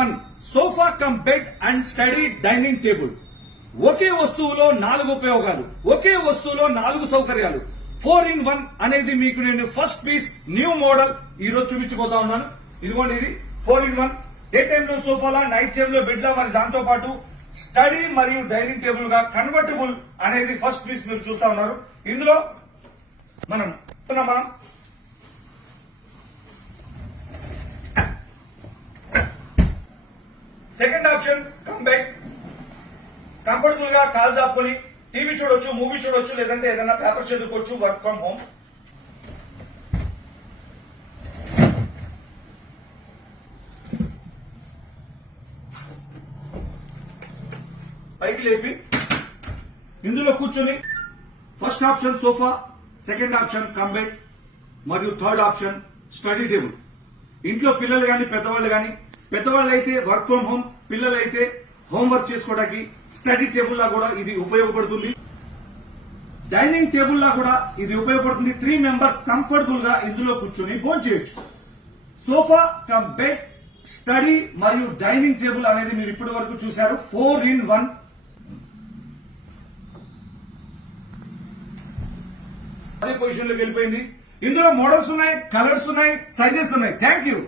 1 sofa cum bed and study dining table. ఒకే వస్తువులో 4 ఉపయోగాలు, ఒకే వస్తువులో 4 సౌకర్యాలు. 4 in 1 అనేది మీకు నేను ఫస్ట్ పీస్ న్యూ మోడల్ ఈ రోజు చూపించబోతా ఉన్నాను. ఇదిగోండి, ఇది 4 in 1. డే టైమ్ లో సోఫాలా, నైట్ టైమ్ లో బెడ్ లా, మరి దాంతో పాటు స్టడీ మరియు డైనింగ్ టేబుల్ గా కన్వర్టబుల్ అనేది ఫస్ట్ పీస్ మీరు చూస్తా ఉన్నారు. ఇందులో మనం second option cum bed. Comfortable గా కాల్ చాపుకొని టీవీ చూడొచ్చు, మూవీ చూడొచ్చు, లేదంటే ఏదైనా పేపర్ చదువుకోవచ్చు. Work from home. పైకి లేపి ఇందులో కూర్చొని first option sofa, second option cum bed మరియు థర్డ్ ఆప్షన్ స్టడీ టేబుల్. ఇంట్లో పిల్లలు గాని పెద్దవాళ్ళు గాని, పెద్దవాళ్ళు అయితే వర్క్ ఫ్రం హోమ్, పిల్లలు అయితే హోంవర్క్ చేసుకోవడానికి స్టడీ టేబుల్ లా కూడా ఇది ఉపయోగపడుతుంది. డైనింగ్ టేబుల్ లా కూడా ఇది ఉపయోగపడుతుంది. 3 మెంబర్స్ కంఫర్టబుల్ గా ఇందులో కూర్చొని భోజనం చేయొచ్చు. సోఫా కమ్ బెడ్, స్టడీ మరియు డైనింగ్ టేబుల్ అనేది మీరు ఇప్పటి వరకు చూశారు. 4 in 1. అదే పొజిషన్ లోకి వెళ్ళిపోయింది. ఇందులో మోడల్స్ ఉన్నాయి, కలర్స్ ఉన్నాయి, సైజెస్ ఉన్నాయి. Thank you.